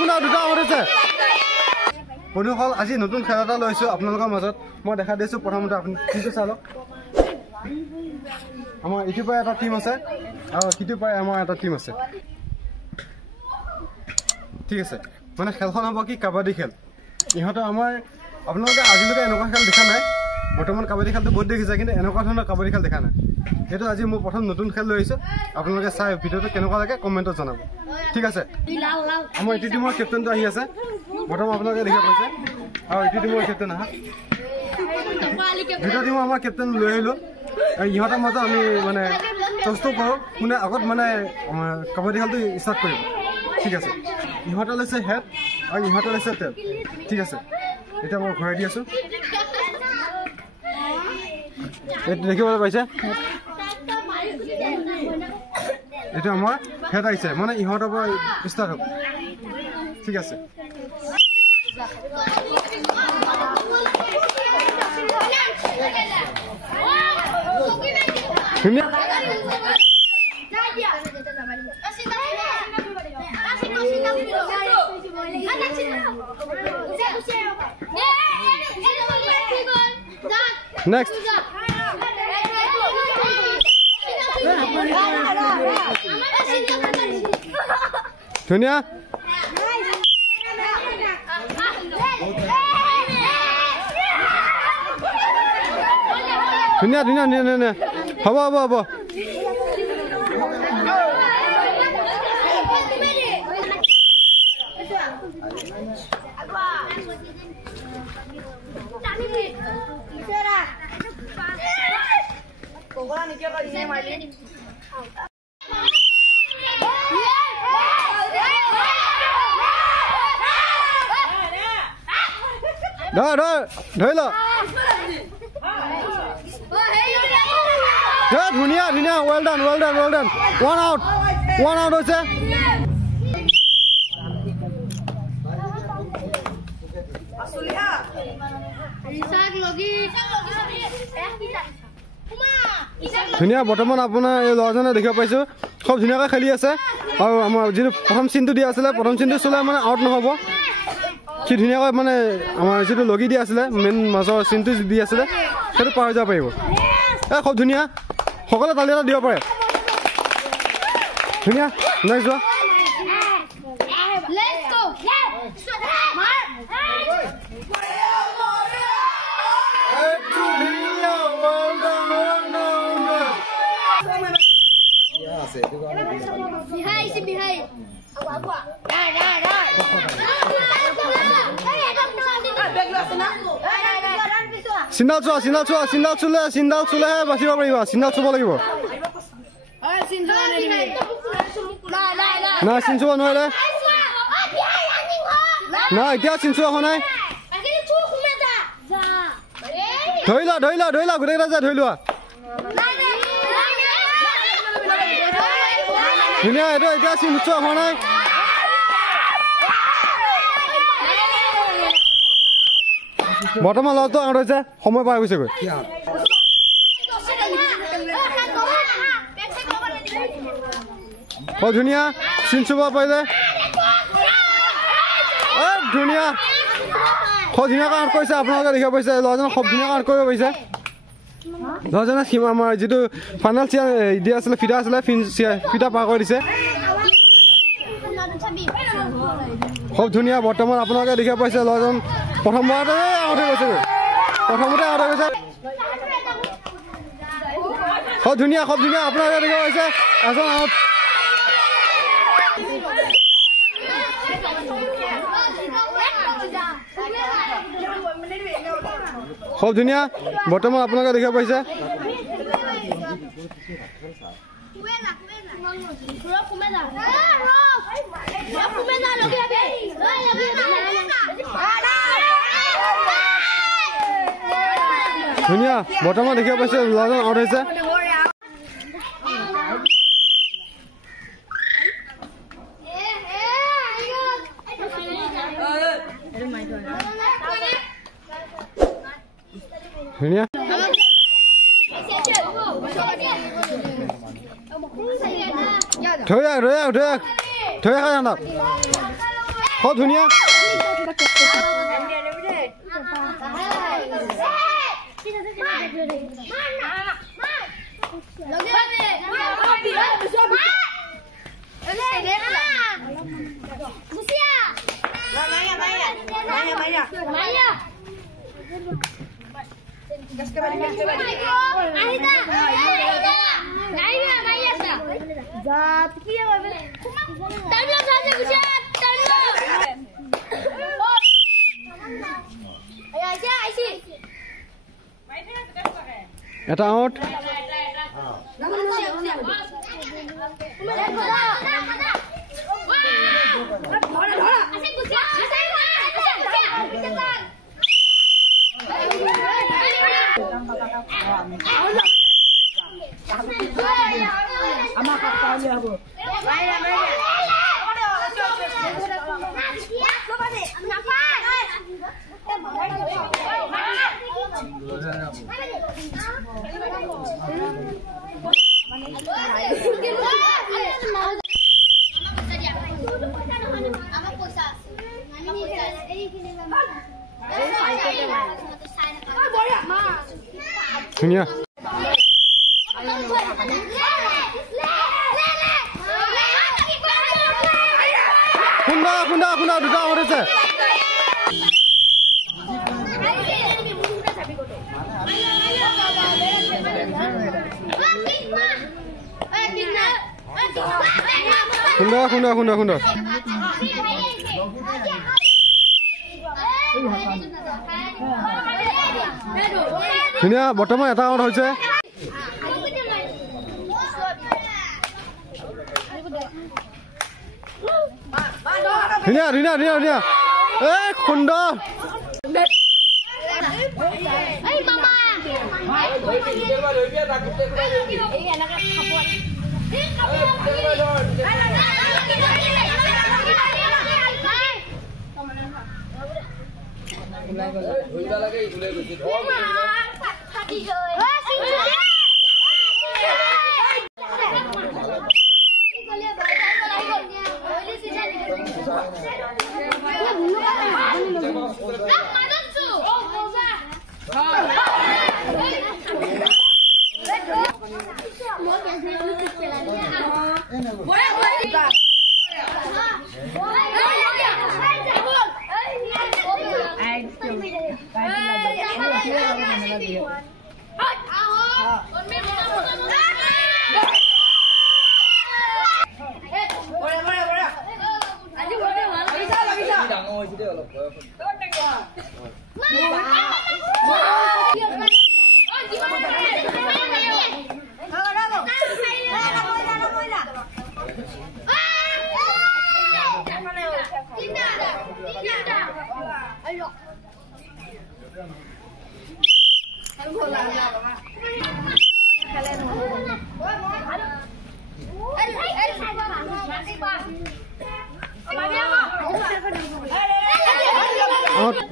শুনা দুটা আউট হৈছে বন্ধুসকল আজি নতুন খেল এটা লৈছো আপোনালোকৰ মাজত মই দেখা দিছো প্ৰথমতে আপুনি কিন্তু চাই লওক আমাৰ ইটো পাই এটা টিম আছে আৰু সিটো পাই আমাৰ এটা টিম আছে ঠিক আছে মানে খেলখন হ'ব কি কাবাডী খেল ইহঁতে আমাৰ আপোনালোকে আজিলৈকে এনেকুৱা খেল দেখা নাই বৰ্তমান কাবাডী খেলটো বহুত দেখিছে কিন্তু এনেকুৱা ধৰণৰ কাবাডী খেল দেখা নাই এইটো আজি মই প্ৰথম নতুন খেল লৈ আহিছোঁ আপোনালোকে চাই ভিডিঅ'টো কেনেকুৱা লাগে কমেণ্টত জনাব ঠিক আছে আমাৰ ইটো টিমৰ কেপ্টেইনটো আহি আছে বৰ্তমান আপোনালোকে দেখা পাইছে আৰু ইটো টিমৰ কেপ্টেইন আহা দুটা টিমৰ আমাৰ কেপ্টেইন লৈ আহিলোঁ আৰু ইহঁতৰ মাজত আমি মানে টছটো কৰোঁ কোনে আগত মানে আমাৰ কাবাডী খেলটো ষ্টাৰ্ট কৰিব ঠিক আছে ইহঁতে লৈছে হেড আৰু ইহঁতে লৈছে টেল ঠিক আছে এতিয়া মই ঘূৰাই দি আছোঁ এইটো দেখিবলৈ পাইছে এইটো আমাৰ হেড আহিছে মানে ইহঁতৰ পৰা ষ্টাৰ্ট হ'ব ঠিক আছে ধুনীয়া নেক্সট ধুনীয়া ধুনীয়া ধুনীয়া ধুনীয়া হ'ব হ'ব হ'ব ধৰি ল ধুনীয়া ধুনীয়া ৱেল ডান ওৱান আউট হৈছে ধুনীয়া বৰ্তমান আপোনাৰ এই ল'ৰাজনে দেখিব পাইছোঁ খুব ধুনীয়াকৈ খেলি আছে আৰু আমাৰ যিটো প্ৰথম চিনটো দিয়া আছিলে প্ৰথম চিনটো চলাই মানে আউট নহ'ব সি ধুনীয়াকৈ মানে আমাৰ যিটো লগি দিয়া আছিলে মেইন মাজৰ চিনটো দি আছিলে সেইটো পাৰ হৈ যাব পাৰিব খুব ধুনীয়া সকলোৱে তালি এটা দিব পাৰে ধুনীয়া নেক্সট যোৱা চিন্দাল চুলেহে বাচিব পাৰিব চিন্দাল চুব লাগিব নাই চিন চুব নোৱাৰিলে নাই এতিয়া চিন চুৱা হোৱা নাই ধৰি লোৱা গোটেইকেইটা যে ধৰি লোৱা ধুনীয়া এইটো এতিয়া চিন চুৱা হোৱা নাই বৰ্তমান ল'ৰাটো আউট হৈছে সময় পাৰ গৈছেগৈ ধুনীয়া চিন চুব পাৰিলে ধুনীয়া খুব ধুনীয়াকৈ আউট কৰিছে আপোনালোকে দেখিব পাইছে ল'ৰাজনক খুব ধুনীয়াকৈ আউট কৰিব পাৰিছে ল'ৰাজনে আমাৰ যিটো ফাইনেল দিয়া আছিলে ফিটা আছিলে ফিটা পাৰ কৰি দিছে খুব ধুনীয়া বৰ্তমান আপোনালোকে দেখিব পাইছে ল'ৰাজন প্ৰথমবাৰতে আউট হৈ গৈছেগৈ খুব ধুনীয়া আপোনালোকে দেখিব পাইছে এজন আউট খুব ধুনীয়া বৰ্তমান আপোনালোকে দেখিব পাইছে ধুনীয়া বৰ্তমান দেখিব পাইছে ল'ৰাজন আউট হৈছে ধুনীয়া ধৰি ৰাখ খুব ধুনীয়া এটা আউট ধুনীয়া খুন্দা খুন্দা খুন্দা দুটা আউট আছে খুন্দা খুন্দা খুন্দা খুন্দা ধুনীয়া বৰ্তমান এটা আউট হৈছে ধুনীয়া ধুনীয়া ধুনীয়া ধুনীয়া এই সুন্দৰ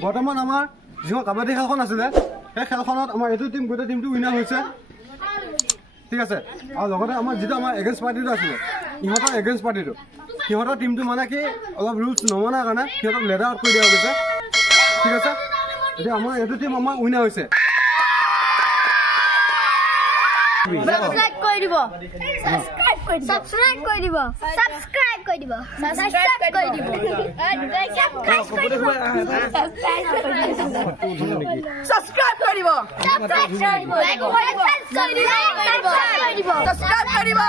বৰ্তমান আমাৰ যিখন কাবাডী খেলখন আছিলে সেই খেলখনত আমাৰ এইটো টিম গোটেই টিমটো উইনাৰ হৈছে ঠিক আছে আৰু লগতে আমাৰ যিটো আমাৰ এগেইনষ্ট পাৰ্টিটো আছিলে ইহঁতৰ এগেইনষ্ট পাৰ্টিটো সিহঁতৰ টিমটো মানে কি অলপ ৰুলছ নমনাৰ কাৰণে সিহঁতক লেডাৰ আউট কৰি দিয়া গৈছে ঠিক আছে এতিয়া আমাৰ এইটো টিম আমাৰ উইনাৰ হৈছে Subscribe কৰি দিব subscribe কৰি দিব subscribe কৰি দিব subscribe কৰি দিব subscribe কৰি দিব subscribe কৰি দিব